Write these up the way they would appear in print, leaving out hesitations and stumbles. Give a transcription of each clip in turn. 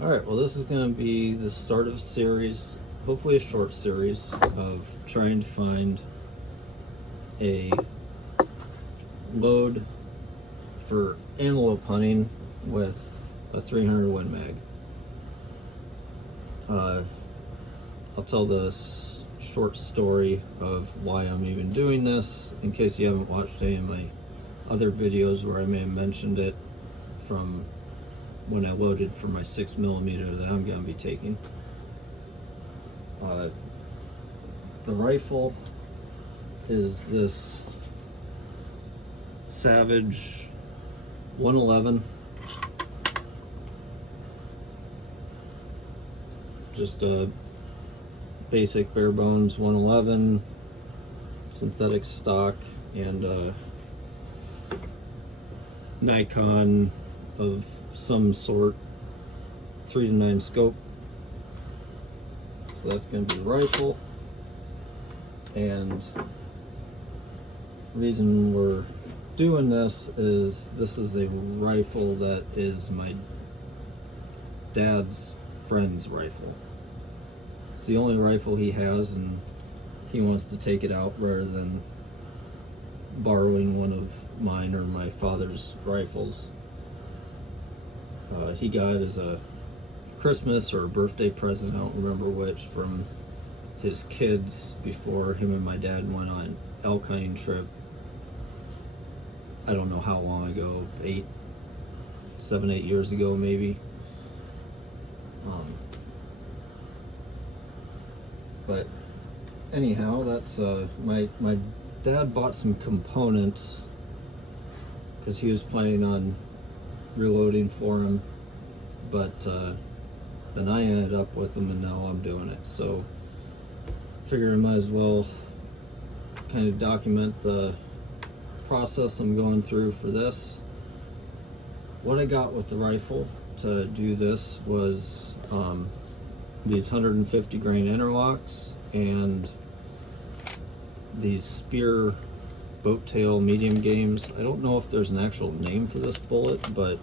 Alright, well this is going to be the start of a series, hopefully a short series, of trying to find a load for antelope hunting with a 300 Win Mag. I'll tell this short story of why I'm even doing this, in case you haven't watched any of my other videos where I may have mentioned it, from when I loaded for my 6mm that I'm going to be taking. The rifle is this Savage 111, just a basic bare bones 111, synthetic stock, and a Nikon of some sort, 3-9 scope. So that's going to be the rifle. And the reason we're doing this is a rifle that is my dad's friend's rifle. It's the only rifle he has, and he wants to take it out rather than borrowing one of mine or my father's rifles. He got it as a Christmas or a birthday present, I don't remember which, from his kids before him and my dad went on an elk hunting trip. I don't know how long ago, 7, 8 years ago maybe. But anyhow, that's my dad bought some components because he was planning on reloading for him, but then I ended up with them and now I'm doing it. So figured I might as well kind of document the process I'm going through for this. What I got with the rifle to do this was these 150 grain interlocks and these Spear boat tail medium games. I don't know if there's an actual name for this bullet, but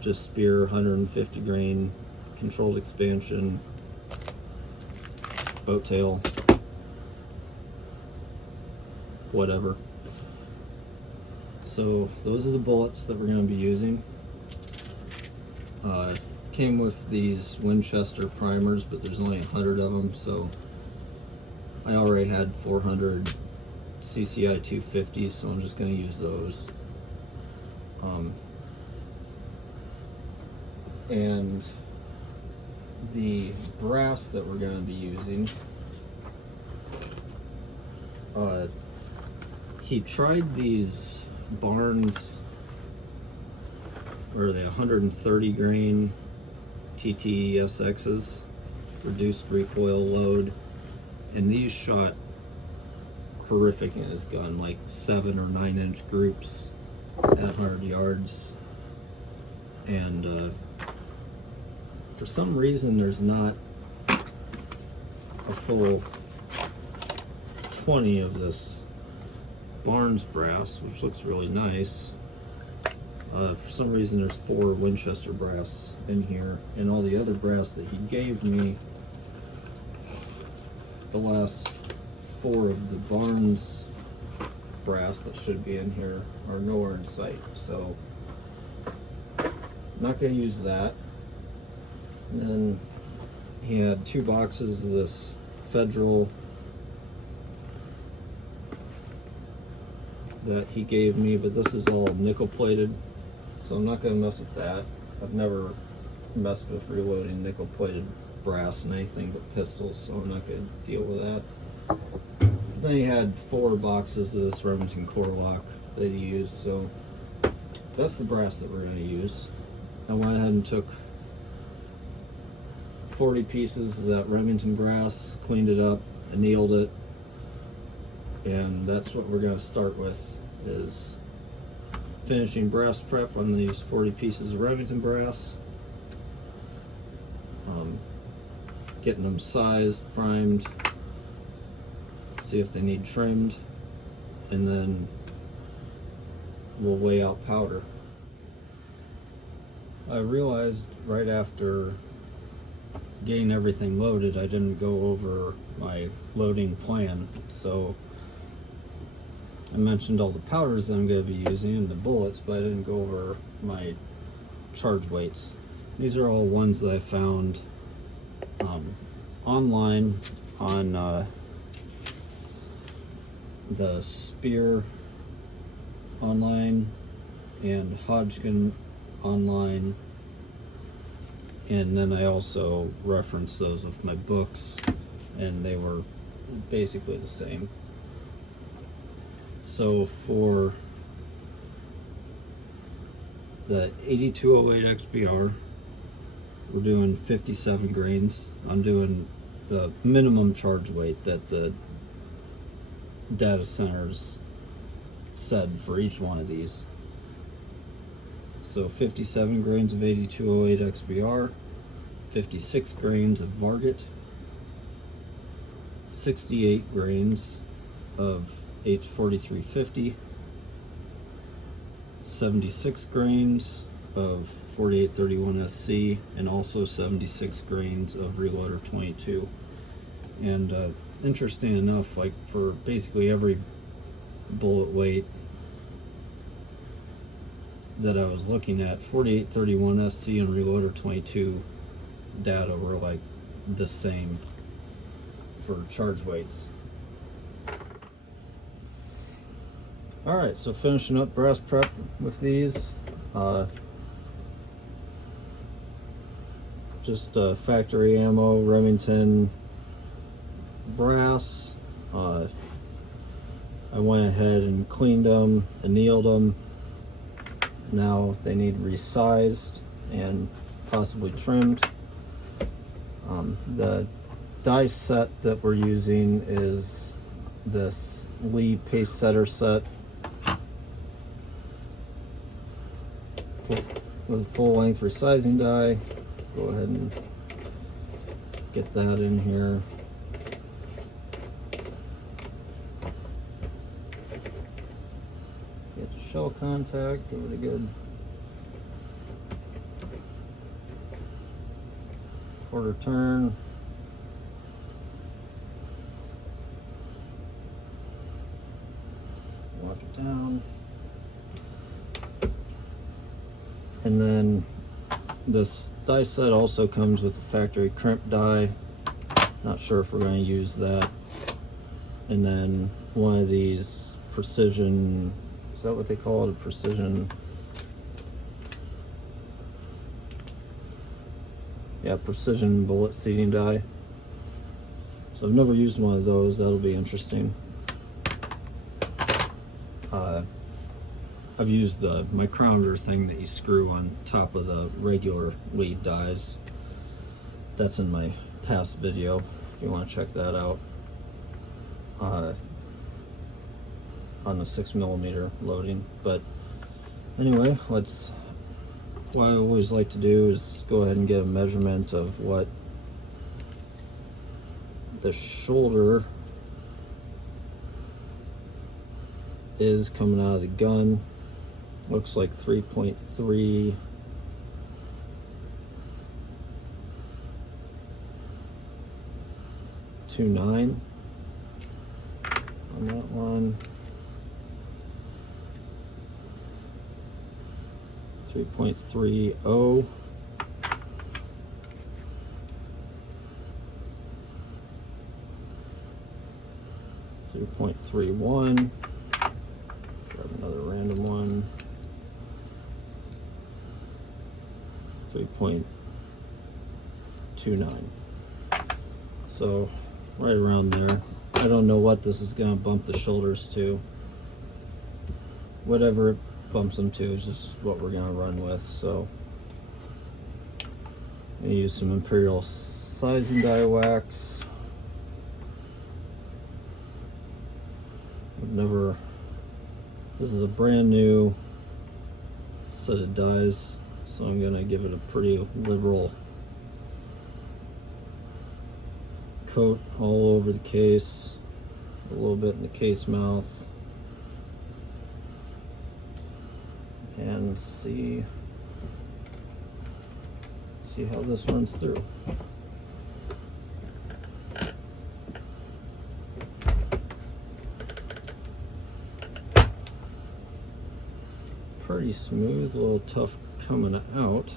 just Spear 150 grain controlled expansion boat tail, whatever. So those are the bullets that we're going to be using. Came with these Winchester primers, but there's only 100 of them, so I already had 400 CCI 250s, so I'm just going to use those. And the brass that we're going to be using, he tried these Barnes, or the 130 grain TTSXs, reduced recoil load, and these shot horrific in his gun, like 7 or 9 inch groups at 100 yards. And for some reason there's not a full 20 of this Barnes brass, which looks really nice. For some reason there's 4 Winchester brass in here, and all the other brass that he gave me, the last 4 of the Barnes brass that should be in here, are nowhere in sight. So I'm not going to use that. And then he had 2 boxes of this Federal that he gave me, but this is all nickel plated, so I'm not going to mess with that. I've never messed with reloading nickel plated brass in anything but pistols, so I'm not going to deal with that. Then he had 4 boxes of this Remington core lock that he used, so that's the brass that we're going to use. I went ahead and took 40 pieces of that Remington brass, cleaned it up, annealed it, and that's what we're going to start with, is finishing brass prep on these 40 pieces of Remington brass, getting them sized, primed, see if they need trimmed, and then we'll weigh out powder. I realized right after getting everything loaded, I didn't go over my loading plan. So I mentioned all the powders that I'm going to be using and the bullets, but I didn't go over my charge weights. These are all ones that I found online on the Spear online and Hodgkin online, and then I also referenced those with my books, and they were basically the same. So for the 8208 XBR, we're doing 57 grains. I'm doing the minimum charge weight that the data centers said for each one of these. So 57 grains of 8208 XBR, 56 grains of Varget, 68 grains of H4350, 76 grains of 4831 SC, and also 76 grains of Reloader 22. And interesting enough, like for basically every bullet weight that I was looking at, 4831 SC and Reloader 22 data were like the same for charge weights. Alright, so finishing up brass prep with these. Just factory ammo, Remington brass. I went ahead and cleaned them, annealed them. Now they need resized and possibly trimmed. The die set that we're using is this Lee pace setter set with a full length resizing die. Go ahead and get that in here. Get the shell contact, give it a good quarter turn. Lock it down. And then this die set also comes with a factory crimp die. Not sure if we're going to use that. And then one of these precision, is that what they call it? A precision? Yeah, precision bullet seating die. So I've never used one of those. That'll be interesting. I've used the micrometer thing that you screw on top of the regular lead dies. That's in my past video if you want to check that out. On the 6mm loading. But anyway, what I always like to do is go ahead and get a measurement of what the shoulder is coming out of the gun. Looks like 3.3 29 on that one. 3.30. 3.31. Grab another random one. 3.29. So right around there. I don't know what this is going to bump the shoulders to. Whatever it bumps them to is just what we're going to run with. So I'm going to use some Imperial sizing die wax. This is a brand new set of dies, so I'm going to give it a pretty liberal coat all over the case, a little bit in the case mouth, and see See how this runs through. Pretty smooth, a little tough coming out.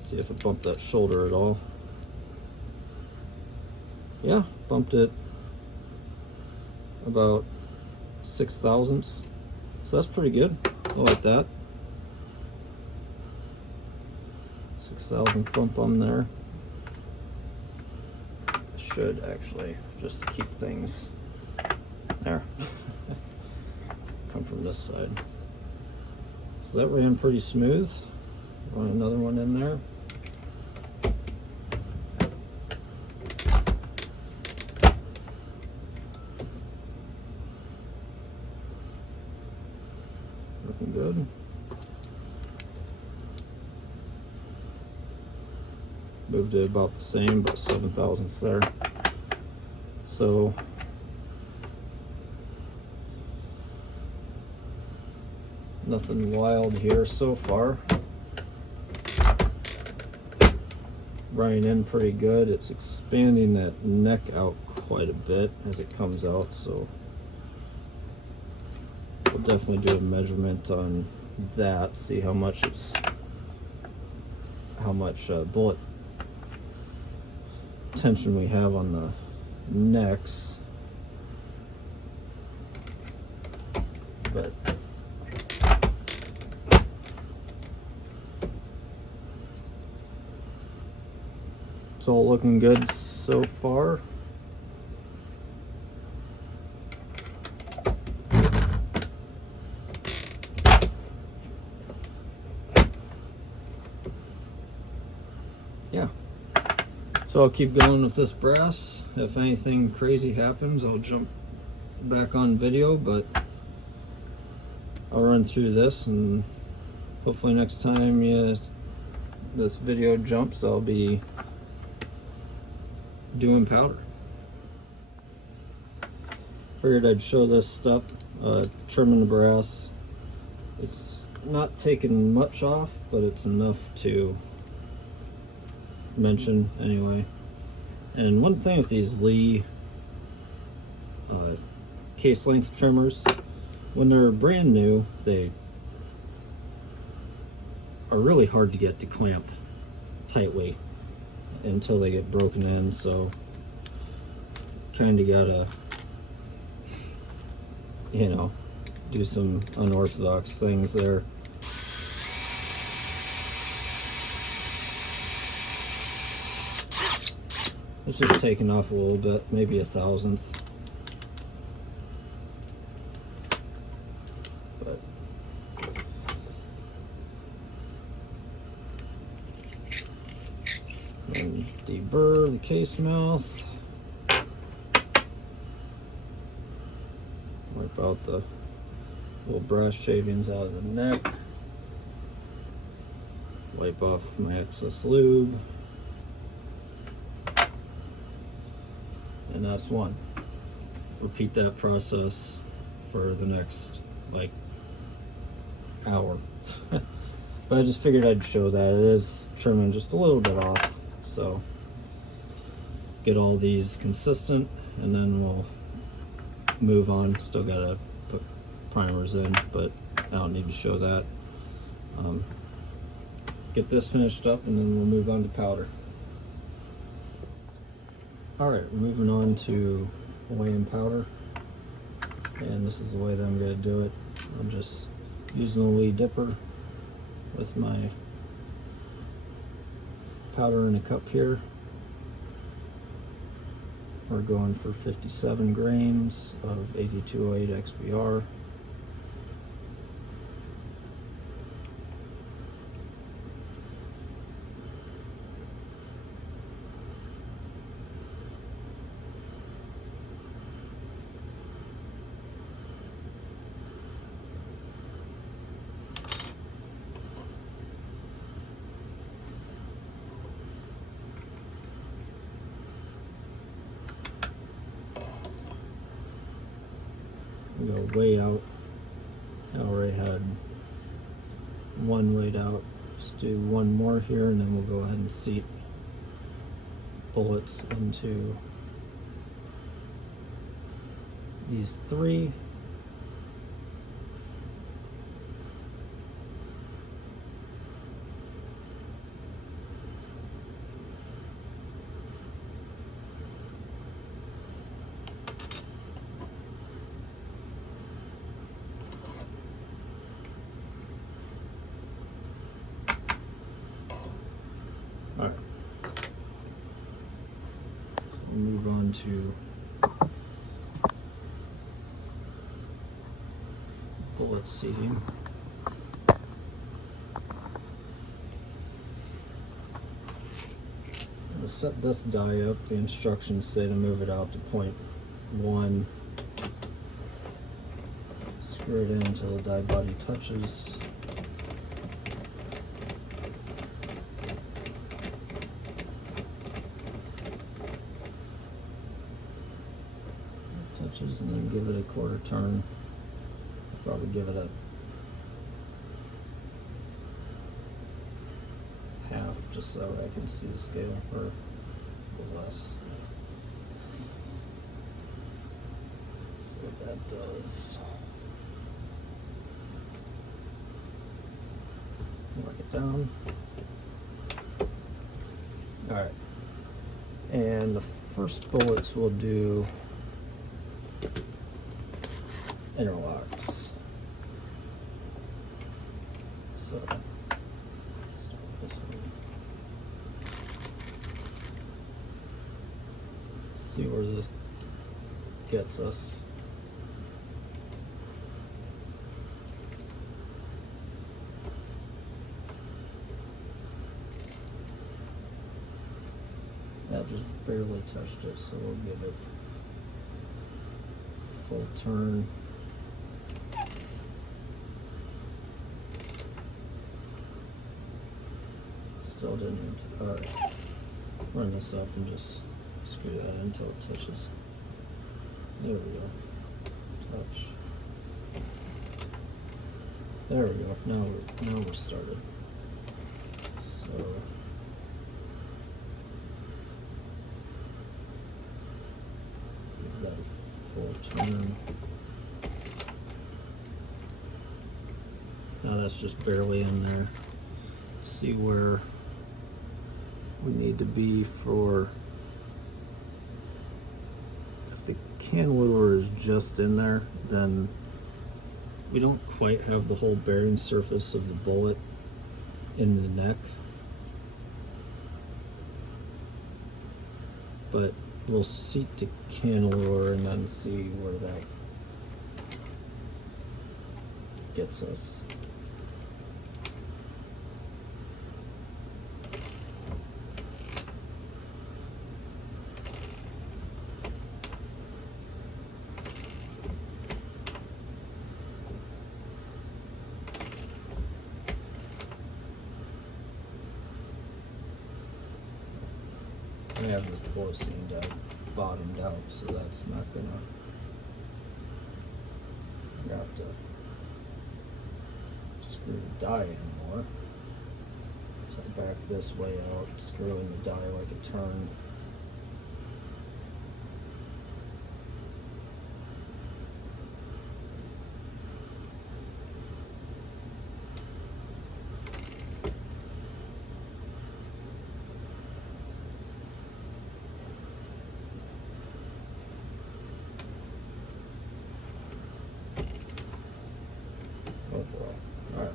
See if it bumped that shoulder at all. Yeah, bumped it about 6 thousandths. So that's pretty good. I like that. 6 thousandth bump on there. Should actually just keep things there. Come from this side. So that ran pretty smooth. Run another one in there. Looking good. Moved it about the same, but 7 thousandths there. So nothing wild here so far. Running in pretty good. It's expanding that neck out quite a bit as it comes out, so we'll definitely do a measurement on that, see how much bullet tension we have on the necks. But it's all looking good so far. Yeah. So I'll keep going with this brass. If anything crazy happens, I'll jump back on video, but I'll run through this, and hopefully next time this video jumps, I'll be doing powder. Figured I'd show this step, trimming the brass. It's not taking much off, but it's enough to mention anyway. And one thing with these Lee case length trimmers, when they're brand new, they are really hard to get to clamp tightly until they get broken in, so kind of gotta, do some unorthodox things there. It's just taking off a little bit, maybe 1/1000th. But and deburr the case mouth. Wipe out the little brass shavings out of the neck. Wipe off my excess lube. And that's one. Repeat that process for the next hour. But I just figured I'd show that. It is trimming just a little bit off, so get all these consistent and then we'll move on. Still gotta put primers in, but I don't need to show that. Get this finished up and then we'll move on to powder. Alright, moving on to weighing powder, and this is the way that I'm going to do it. I'm just using a wee dipper with my powder in a cup here. We're going for 57 grains of 8208 XBR. Go way out. I already had one weighed out, Just do one more here, and then we'll go ahead and seat bullets into these three. All right. So we'll move on to bullet seating. To set this die up, the instructions say to move it out to 0.1. Screw it in until the die body touches. Touches, and then give it a quarter turn. Probably give it a half, just so I can see the scale, or less. See what that does. Mark it down. All right, and the first bullets we'll do interlocks. So start this one. See where this gets us. That just barely touched it, so we'll give it a full turn. Still didn't. Alright. Run this up and just screw that in until it touches. There we go. Touch. There we go. Now we're started. So give that a full turn. Now that's just barely in there. See where we need to be for, if the cantilever is just in there, then we don't quite have the whole bearing surface of the bullet in the neck, but we'll seat the cantilever and then see where that gets us. I have this bullet seam die bottomed out, so that's not gonna, you have to screw the die in more. So I back this way out, screw in the die like a turn. Oh boy. All right.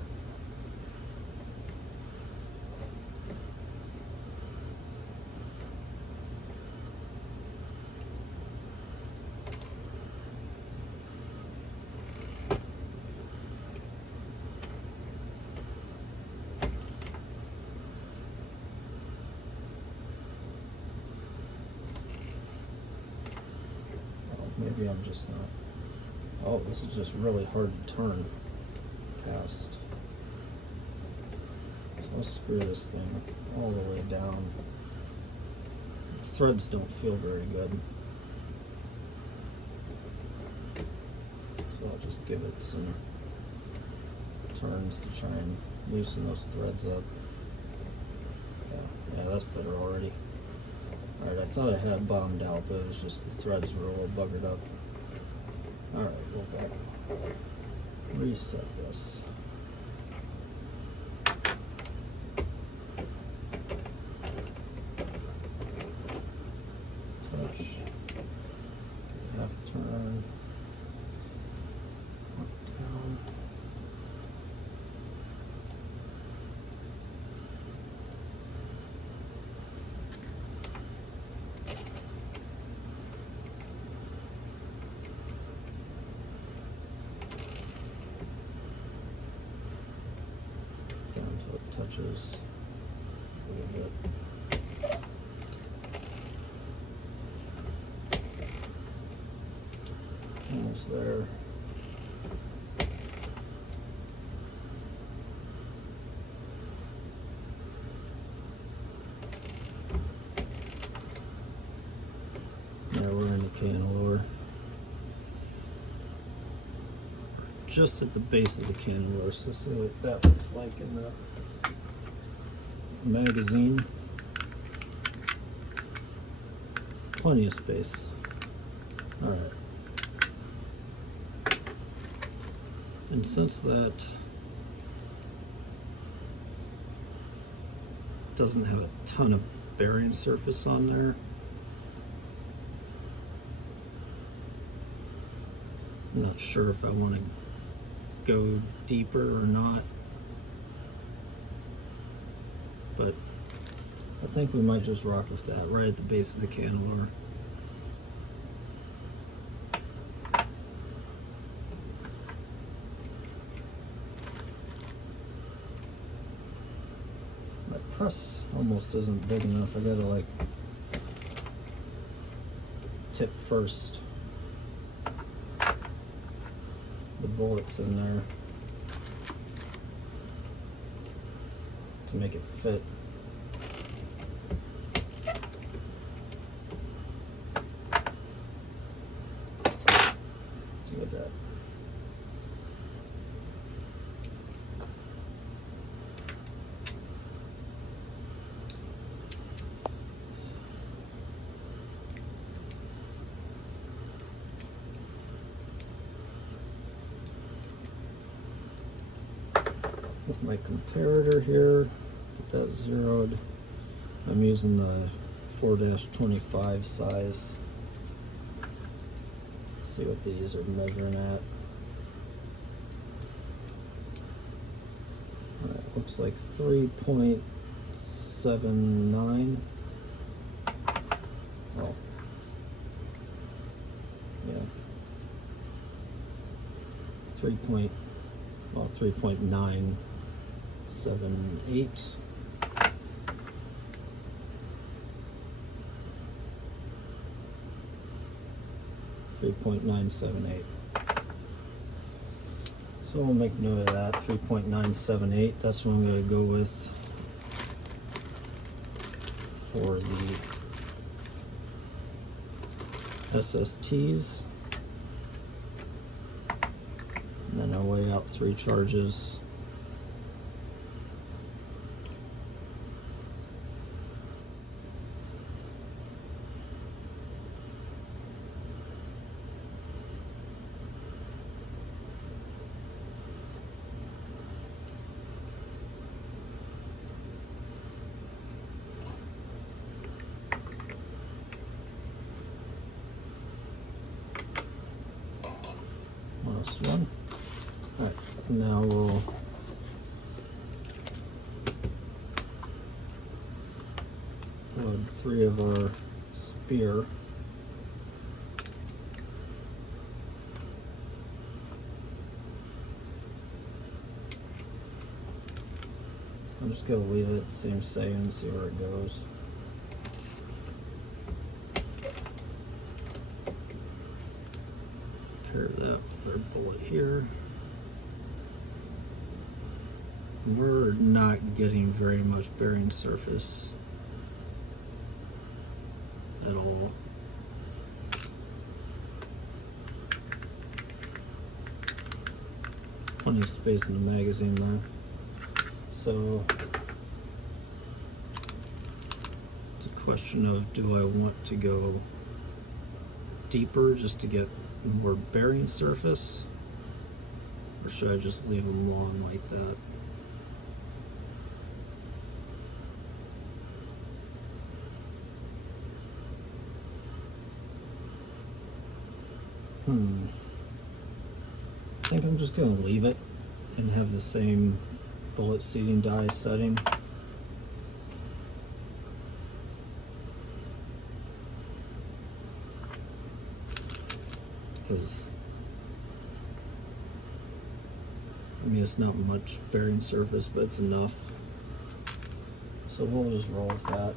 Oh, maybe I'm just not. Oh, this is just really hard to turn past. So let's screw this thing all the way down. The threads don't feel very good, so I'll just give it some turns to try and loosen those threads up. Yeah, that's better already. Alright, I thought I had it bottomed out, but it was just the threads were a little buggered up. Alright, go back. Reset this. Touch. Half turn. Up, down. Down till it touches a little bit. Almost there. Now we're in the cantilever. Just at the base of the cantilever, so see what that looks like in the magazine. Plenty of space. Alright. And since that doesn't have a ton of bearing surface on there, I'm not sure if I want to go deeper or not, but I think we might just rock with that right at the base of the cantilever. My press almost isn't big enough. I gotta like tip first the bullets in there to make it fit. Let's see what that. With my comparator here, get that zeroed. I'm using the 4-25 size. Let's see what these are measuring at. Alright, looks like 3.79. Oh. Yeah. 3.978. 3.978. So we'll make note of that. 3.978. That's what I'm going to go with for the SSTs. And then I'll weigh out 3 charges. Last one. Alright, now we'll load 3 of our spear. I'm just going to leave it same setting and see where it goes. Pair that with our bullet here. We're not getting very much bearing surface at all. Plenty of space in the magazine there. So it's a question of, do I want to go deeper just to get more bearing surface, or should I just leave them long like that? I think I'm just going to leave it and have the same bullet seeding dye setting. Because, I mean, it's not much bearing surface, but it's enough. So we'll just roll with that.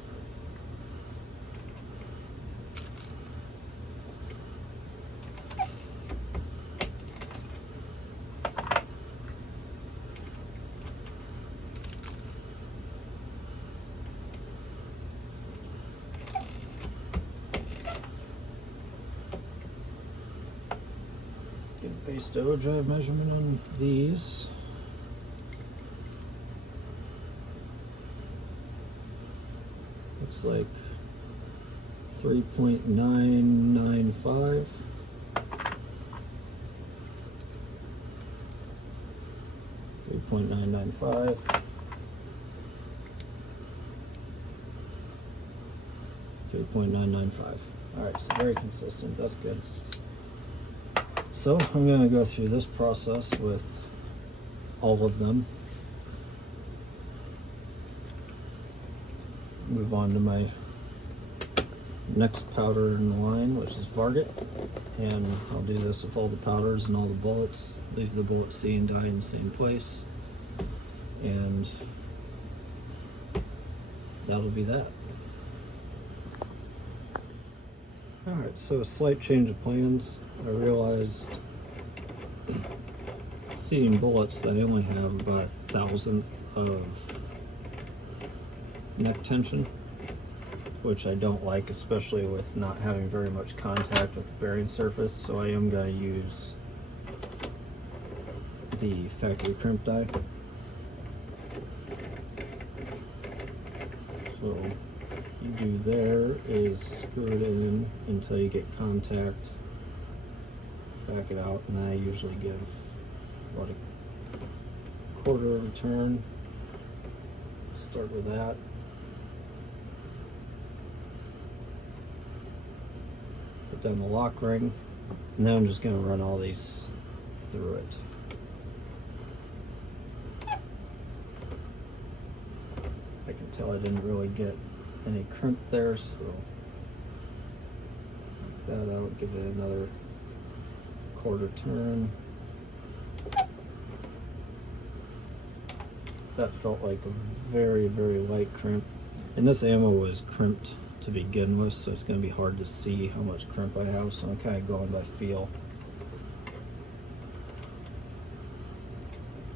Get a base dough drive measurement on these. Looks like 3.995. 3.995. 3.995. Alright, so very consistent. That's good. So I'm going to go through this process with all of them. Move on to my next powder in the line, which is Varget, and I'll do this with all the powders and all the bullets. Leave the bullet seed and dye in the same place, and that'll be that. Alright, so a slight change of plans. I realized seeding bullets that I only have about 1/1000th of neck tension, which I don't like, especially with not having very much contact with the bearing surface. So I am going to use the factory crimp dye. So you do there is screw it in until you get contact, back it out, and I usually give about a quarter of a turn. Start with that. Put down the lock ring, and then I'm just going to run all these through it. I can tell I didn't really get any crimp there, so like that out, give it another quarter turn. That felt like a very, very light crimp, and this ammo was crimped to begin with, so it's going to be hard to see how much crimp I have, so I'm kind of going by feel.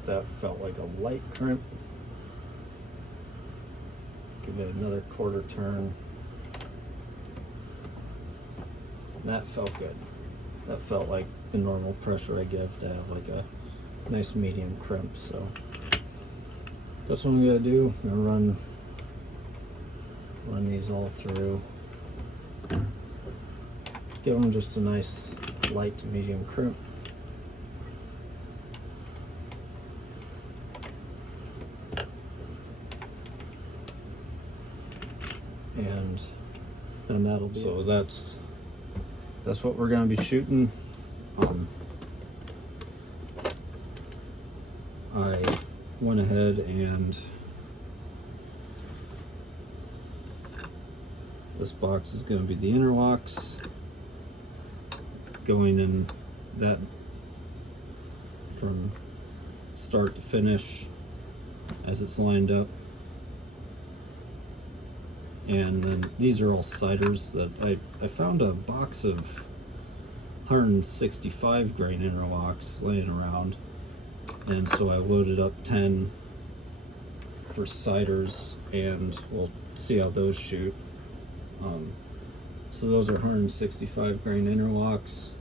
That felt like a light crimp. Give it another quarter turn. And that felt good. That felt like the normal pressure I give to have like a nice medium crimp. So that's what I'm gonna do. I'm gonna run these all through. Give them just a nice light to medium crimp. And then that'll be so it. That's what we're going to be shooting. I went ahead and this box is going to be the interlocks going in that from start to finish as it's lined up. And then these are all ciders that I found a box of 165 grain interlocks laying around, and so I loaded up 10 for ciders, and we'll see how those shoot. So those are 165 grain interlocks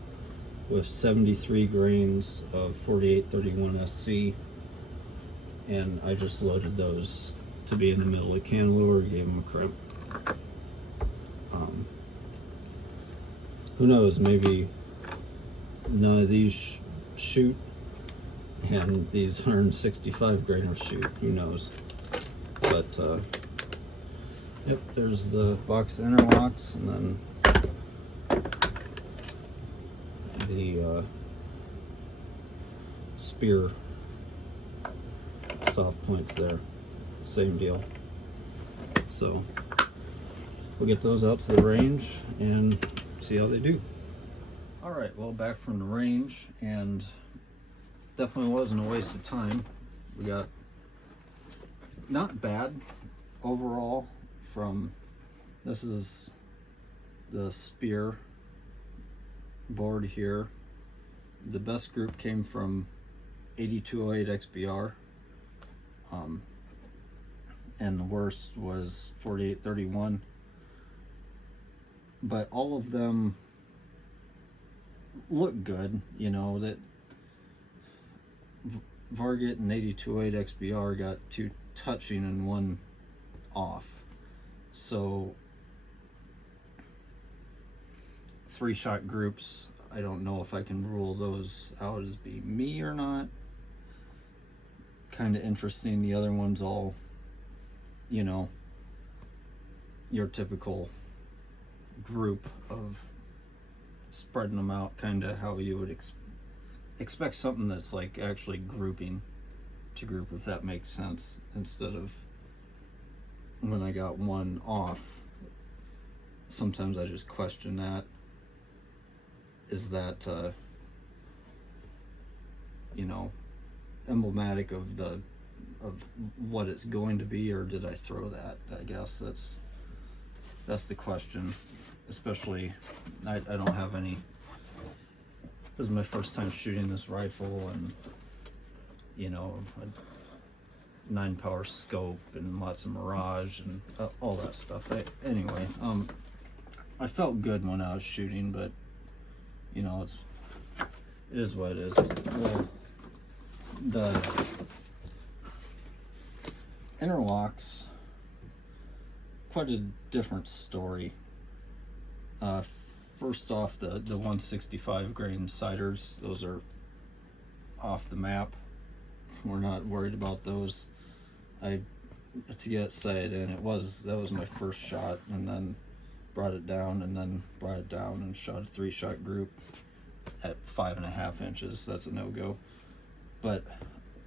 with 73 grains of 4831 SC, and I just loaded those to be in the middle of can lure, gave them a crimp. Who knows, maybe none of these shoot and these 165 grainers shoot, who knows. But yep, there's the box interlocks, and then the spear soft points there, same deal. So we'll get those out to the range and see how they do. All right, well, back from the range, and definitely wasn't a waste of time. We got not bad overall from, this is the spear board here. The best group came from 8208 XBR, and the worst was 4831. But all of them look good, you know, that Varget and 8208 XBR got 2 touching and 1 off. So 3-shot groups, I don't know if I can rule those out as being me or not. Kind of interesting. The other one's all, you know, your typical group of spreading them out, kind of how you would expect something that's like actually grouping to group, if that makes sense, instead of when I got 1 off. Sometimes I just question that. Is that you know, emblematic of what it's going to be, or did I throw that? I guess that's the question. Especially, I don't have any. This is my first time shooting this rifle, and you know, a 9-power scope and lots of mirage and all that stuff. Anyway, I felt good when I was shooting, but you know, it is what it is. Well, the interlocks, quite a different story. First off, the 165 grain ciders, those are off the map. We're not worried about those. To get sight in, that was my first shot, and then brought it down, and then brought it down and shot a 3-shot group at 5.5 inches. That's a no-go. But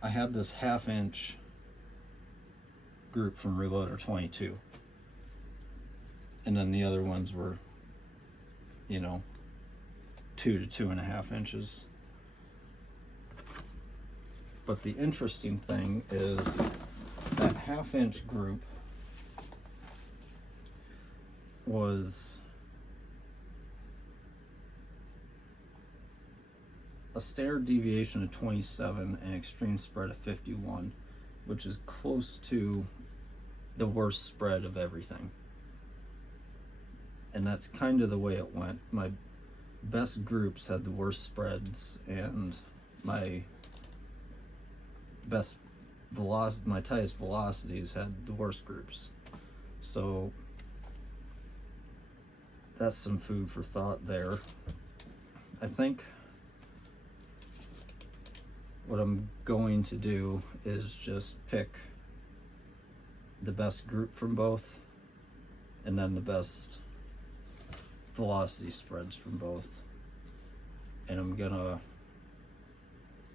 I had this 1/2 inch group from Reloader 22, and then the other ones were, you know, 2 to 2.5 inches. But the interesting thing is that 1/2 inch group was a standard deviation of 27 and extreme spread of 51, which is close to the worst spread of everything. And that's kind of the way it went. My best groups had the worst spreads, and my tightest velocities had the worst groups. So that's some food for thought there. I think what I'm going to do is just pick the best group from both, and then the best velocity spreads from both, and I'm gonna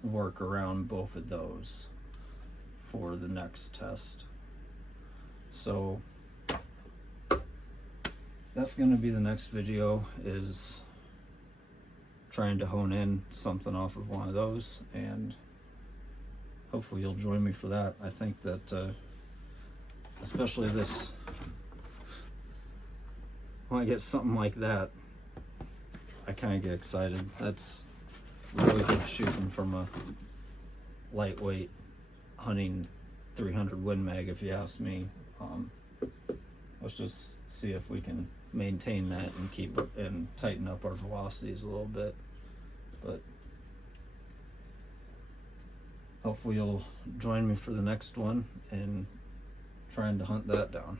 work around both of those for the next test. So that's gonna be the next video, is trying to hone in something off of one of those, and hopefully you'll join me for that. I think that especially this, when I get something like that, I kind of get excited. That's really good shooting from a lightweight hunting 300 Win Mag, if you ask me. Let's just see if we can maintain that and keep and tighten up our velocities a little bit. But hopefully you'll join me for the next one and trying to hunt that down.